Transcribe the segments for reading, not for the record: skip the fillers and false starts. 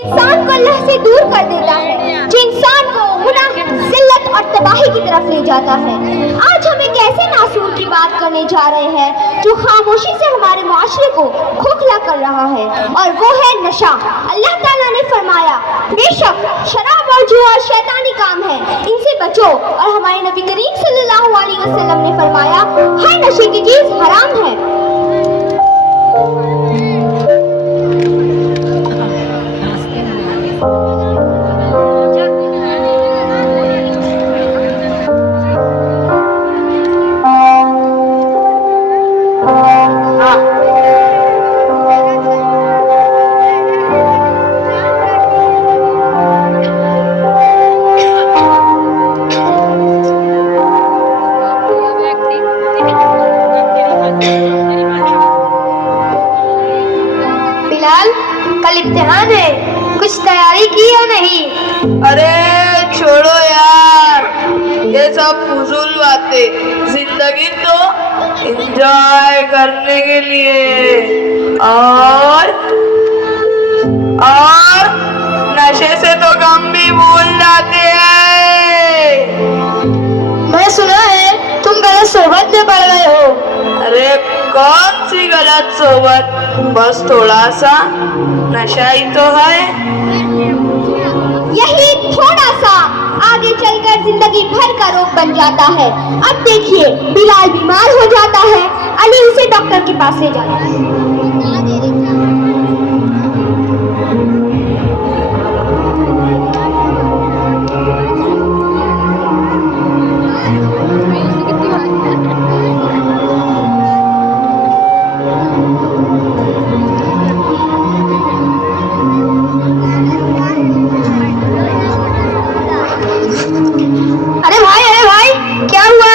इंसान को अल्लाह से दूर कर देता है, जो इंसान को गुनाह, जिल्लत और तबाही की तरफ ले जाता है। आज हम एक ऐसे नासूर की बात करने जा रहे हैं जो खामोशी से हमारे माशरे को खोखला कर रहा है, और वो है नशा। अल्लाह ताला ने फरमाया, बेशक शराब और जुआ शैतानी काम है, इनसे बचो। और हमारे नबी करीम सल्लल्लाहु अलैहि वसल्लम ने फरमाया, हर नशे की चीज हराम है। कल इम्तिहान है, कुछ तैयारी की या नहीं? अरे छोड़ो यार, ये सब फजूल बातें। जिंदगी तो एंजॉय करने के लिए, और नशे से तो गम भी भूल जाते हैं। मैं सुना है तुम गलत सोबत में पड़ गए हो। अरे कौन सी गलत सोबत, बस थोड़ा सा नशा ही तो है। यही थोड़ा सा आगे चलकर जिंदगी भर का रोग बन जाता है। अब देखिए, बिलाल बीमार हो जाता है, अली उसे डॉक्टर के पास ले जाता है। अरे भाई, क्या हुआ?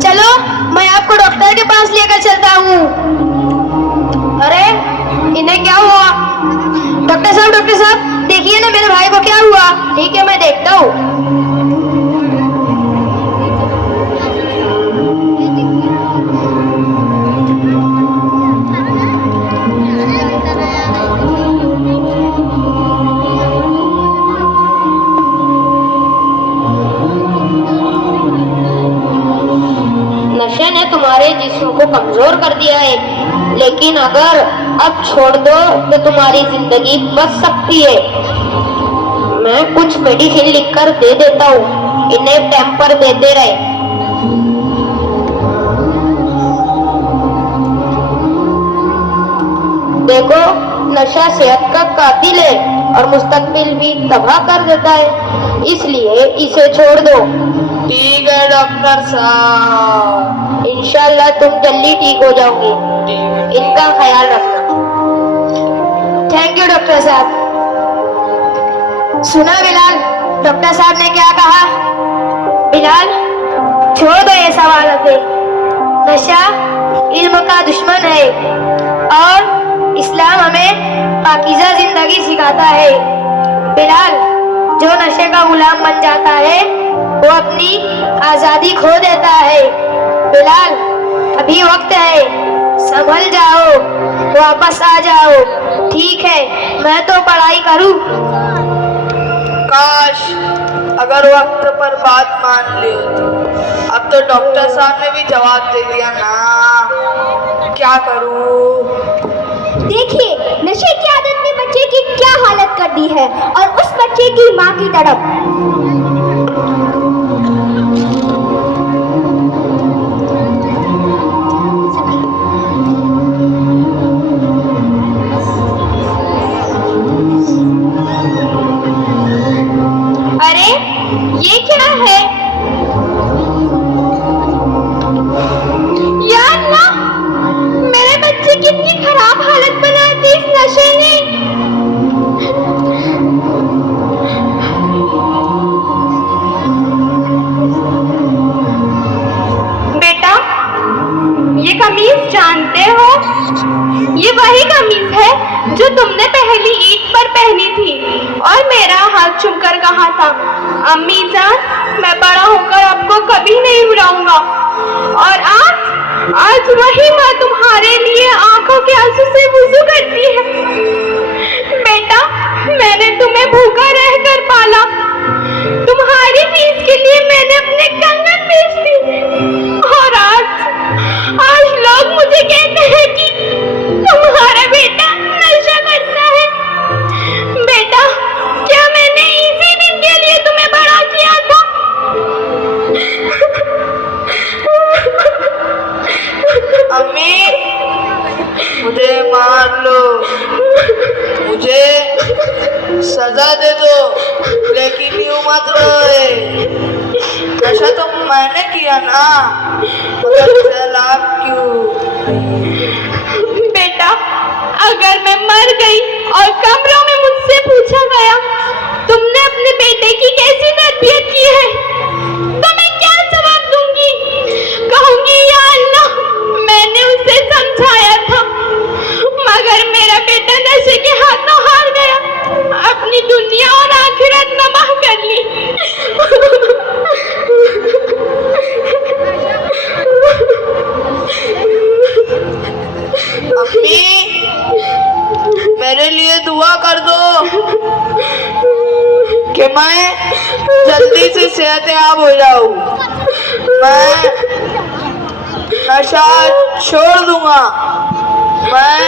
चलो मैं आपको डॉक्टर के पास लेकर चलता हूँ। अरे इन्हें क्या हुआ? डॉक्टर साहब देखिए ना मेरे भाई को क्या हुआ। ठीक है, मैं देखता हूँ। नशे ने तुम्हारे जिस्म को कमजोर कर दिया है, लेकिन अगर अब छोड़ दो तो तुम्हारी जिंदगी बच सकती है। मैं कुछ मेडिसिन लिखकर दे देता हूँ, इन्हें टाइम पर देते रहे। देखो, नशा सेहत का कातिल है और मुस्तकबिल भी तबाह कर देता है, इसलिए इसे छोड़ दो। ठीक है डॉक्टर साहब, इंशाल्लाह तुम जल्दी ठीक हो जाओगे। इनका ख्याल रखना। थैंक यू डॉक्टर साहब। सुना बिलाल, डॉक्टर साहब ने क्या कहा? बिलाल, छोड़ दो ये सवालतें। नशा इल्म का दुश्मन है और इस्लाम हमें पाकीज़ा जिंदगी सिखाता है। बिलाल, जो नशे का गुलाम बन जाता है वो अपनी आजादी खो देता है। बिलाल, अभी वक्त है, संभल जाओ, वापस आ जाओ। ठीक है, मैं तो पढ़ाई करूं। काश अगर वक्त पर बात मान ली होती। अब तो डॉक्टर साहब ने भी जवाब दे दिया ना, क्या करूं? देखिए, नशे की आदत ने बच्चे की क्या हालत कर दी है, और उस बच्चे की माँ की तड़प। अरे ये क्या है? यार ना, मेरे बच्चे की इतनी खराब हालत बना दी इस नशे ने। बेटा, ये कमीज जानते हो? ये वही कमीज है जो तुमने पहली ईद पर पहनी थी और मेरा हाथ चूमकर कहा था, अम्मी जान, मैं बड़ा होकर आपको कभी नहीं भुलाऊंगा। और आज वही माँ तुम्हारे लिए आंखों के आंसू से वुज़ू करती है। बेटा, मैंने सजा दे दो, लेकिन यूं मत रोए। नशा तो मैंने किया ना, मगर सैलाब क्यों? बेटा, अगर मैं मर गई और कब्रों में मुझसे पूछा गया तुमने अपने बेटे की कैसी तरबियत की है, तो मैं क्या जवाब दूंगी? कहूंगी या अल्लाह, मैंने उसे समझाया था, मगर मेरा बेटा नशे के हाथों हार गया, अपनी दुनिया और आखिरत तबाह कर ली। अम्मी, मेरे लिए दुआ कर दो कि मैं जल्दी से सेहतयाब हो जाऊं। मैं नशा छोड़ दूंगा, मैं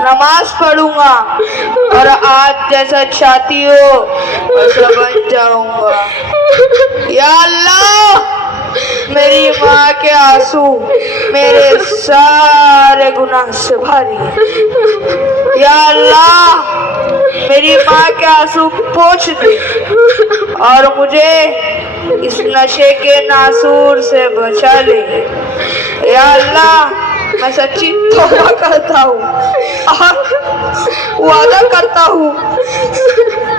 नमाज पढ़ूंगा और आज जैसा चाहती हो वैसा बन जाऊंगा। या अल्लाह, मेरी माँ के आंसू मेरे सारे गुनाह से भारी है। या अल्लाह, मेरी माँ के आंसू पोंछ दे और मुझे इस नशे के नासूर से बचा ले। या अल्लाह, मैं सच्ची तौबा करता हूँ और वादा करता हूँ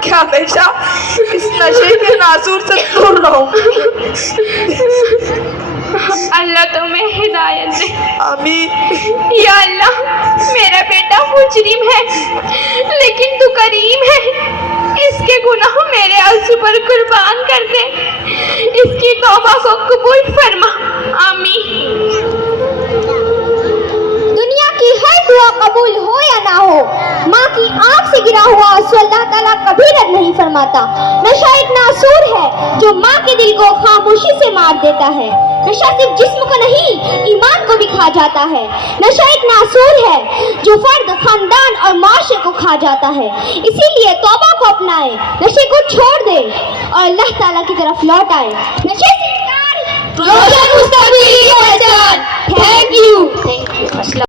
कि हमेशा इस नशे के नासूर से दूर रहूंगी। अल्लाह तुम्हें हिदायत दे। आमीन। या अल्लाह, मेरा बेटा मुजरिम है लेकिन तू करीम है, इसके गुनाह मेरे आंसू पर कुर्बान कर दे, इसकी तौबा को कबूल फरमा। आमीन। दुनिया की हर दुआ कबूल हो या ना हो, माँ की आंख से गिरा हुआ आंसू अल्लाह ताला कभी रद्द नहीं फरमाता। नशा एक नासूर है जो माँ के दिल को खामोशी से मार देता है। नशा सिर्फ जिस्म को नहीं, ईमान को भी खा जाता है। नशा एक नासूर है जो फर्द, खानदान और माशरे को खा जाता है। इसीलिए तौबा को अपनाए, नशे को छोड़ दे और अल्लाह ताला की तरफ लौट आए। नशे से रोशन मुस्तकीम की पहचान। Thank you.